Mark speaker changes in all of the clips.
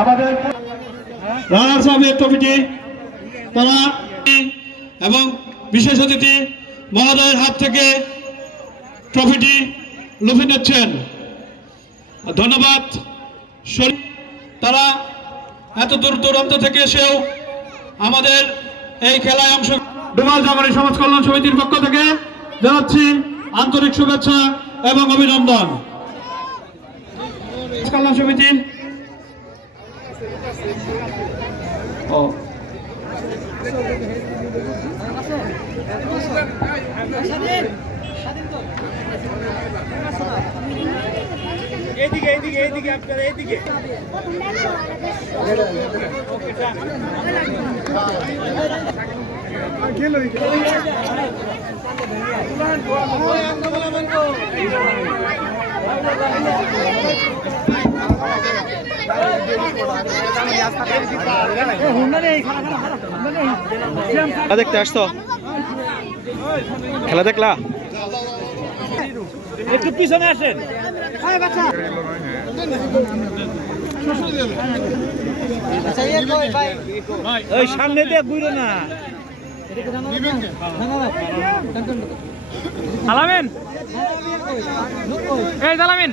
Speaker 1: আমাদের তারা এবং বিশেষ অতিথি মহোদয়ের হাত থেকে ট্রফিটি লুফে নিচ্ছেন। ধন্যবাদ। তারা এত দূর দূরান্ত থেকে এসেও আমাদের এই খেলায় অংশ ডুমাল জামারি সমাজ কল্যাণ সমিতির পক্ষ থেকে জানাচ্ছি আন্তরিক শুভেচ্ছা এবং অভিনন্দন। কল্যাণ সমিতির ও।
Speaker 2: এইদিকে এইদিকে এইদিকে আপনার এইদিকে
Speaker 3: খেলা। দেখতে আসতো খেলা দেখলা?
Speaker 2: একটু পিছনে আসেন। ওই সামনে দিয়ে ঘুরো না। আলামিন এই আলামিন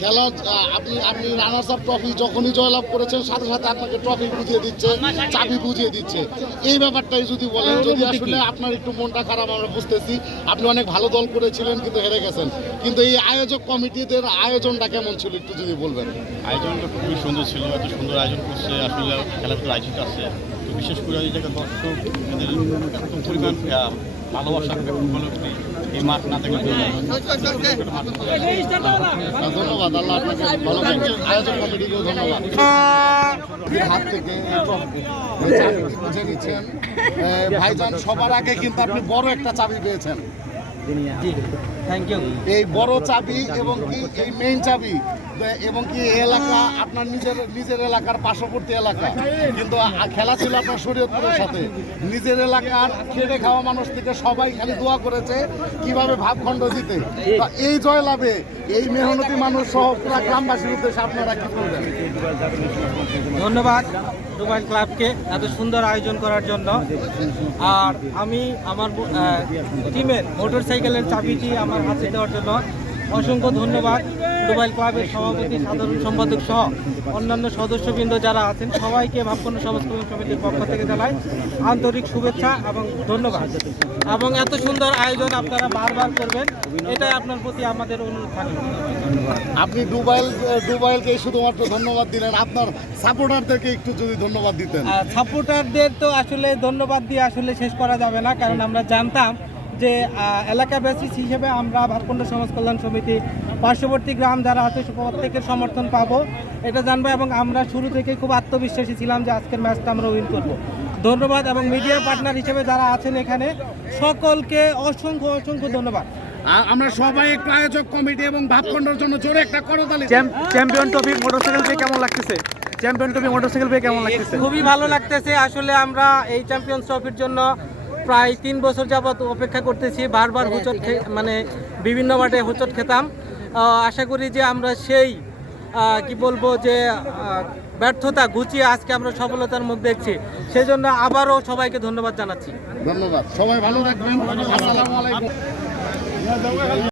Speaker 4: খেলা আপনি আপনি রানার্স আপ ট্রফি যখনই জয়লাভ করেছেন সাথে সাথে আপনাকে ট্রফি বুঝিয়ে দিচ্ছে চাবি বুঝিয়ে দিচ্ছে। এই ব্যাপারটাই যদি বলেন যদি আসলে আপনার একটু মনটা খারাপ আমরা বুঝতেছি আপনি অনেক ভালো দল করেছিলেন কিন্তু হেরে গেছেন। কিন্তু এই আয়োজক কমিটিদের আয়োজনটা কেমন ছিল একটু যদি বলবেন?
Speaker 5: আয়োজনটা খুবই সুন্দর ছিল এত সুন্দর আয়োজন করছে আসলে খেলাধুলা আয়োজিত আছে। বিশেষ করে এই জায়গায় দর্শক পরিমাণ ভালোবাসা এই মাঠ না থাকলে ভালো লাগে না।
Speaker 4: আহ, ধন্যবাদ আল্লাহ আপনাকে ভালো রাখবেন। কমিটিকেও ধন্যবাদ হাত থেকে এই ট্রফি, এই চাবিটি বুঝে নিচ্ছেন ভাইজান সবার আগে কিন্তু আপনি বড় একটা চাবি পেয়েছেন এই বড় চাবি এবং কি এই মেইন চাবি এবং কি এলাকা আপনার নিজের নিজের এলাকার পার্শ্ববর্তী এলাকা। কিন্তু খেলা ছিল আপনার শরীয়তপুরের সাথে। নিজের এলাকার খেটে খাওয়া মানুষ থেকে সবাই খালি দোয়া করেছে, কীভাবে ভাবখণ্ড দিতে এই জয় লাভে এই মেহনতি মানুষ সহ পুরা গ্রামবাসীর উদ্দেশ্যে আপনারা কি করবেন?
Speaker 6: ধন্যবাদ দুবাই ক্লাবকে এত সুন্দর আয়োজন করার জন্য। আর আমি আমার টিমের মোটরসাইকেলের চাবিটি আমার হাতে দেওয়ার জন্য অসংখ্য ধন্যবাদ। দুবাই ক্লাবের সভাপতি সাধারণ সম্পাদক সহ অন্যান্য সদস্যবৃন্দ যারা আছেন সবাইকে ভাবপন্ন সমাজ কল্যাণ সমিতির পক্ষ থেকে জানাই আন্তরিক শুভেচ্ছা এবং ধন্যবাদ। এবং এত সুন্দর আয়োজন আপনারা বারবার করবেন এটাই আপনার প্রতি আমাদের অনুরোধ থাকবে
Speaker 4: আপনি ডুবাইল ডুবাইলকে শুধুমাত্র ধন্যবাদ দিলেন আপনার সাপোর্টারদেরকে একটু যদি ধন্যবাদ দিতেন।
Speaker 6: সাপোর্টারদের তো আসলে ধন্যবাদ দিয়ে আসলে শেষ করা যাবে না কারণ আমরা জানতাম যে এলাকা বেসিস হিসেবে আমরা ভারখণ্ড সমাজ কল্যাণ সমিতি পার্শ্ববর্তী গ্রাম যারা আছে প্রত্যেকের সমর্থন পাবো। এটা জানব এবং আমরা শুরু থেকে খুব আত্মবিশ্বাসী ছিলাম যে আজকের ম্যাচটা আমরা উইন করব। ধন্যবাদ এবং মিডিয়া পার্টনার হিসেবে যারা আছেন এখানে সকলকে অসংখ্য অসংখ্য ধন্যবাদ।
Speaker 4: আমরা সবাই একটু আয়োজক কমিটি এবং ভাবখণ্ডের জন্য জোরে একটা করতালি।
Speaker 3: চ্যাম্পিয়ন ট্রফি মোটরসাইকেল পেয়ে কেমন লাগতেছে? চ্যাম্পিয়ন ট্রফি মোটরসাইকেল পেয়ে কেমন লাগতেছে?
Speaker 6: খুবই ভালো লাগতেছে। আসলে আমরা এই চ্যাম্পিয়ন্স ট্রফির জন্য প্রায় তিন বছর যাবৎ অপেক্ষা করতেছি। বারবার হুচট খে- মানে বিভিন্ন মাঠে হুচট খেতাম। আশা করি যে আমরা সেই কি বলব যে ব্যর্থতা গুছিয়ে আজকে আমরা সফলতার মুখ দেখছি। সেই জন্য আবারও সবাইকে ধন্যবাদ জানাচ্ছি।
Speaker 4: ধন্যবাদ। সবাই ভালো থাকবেন।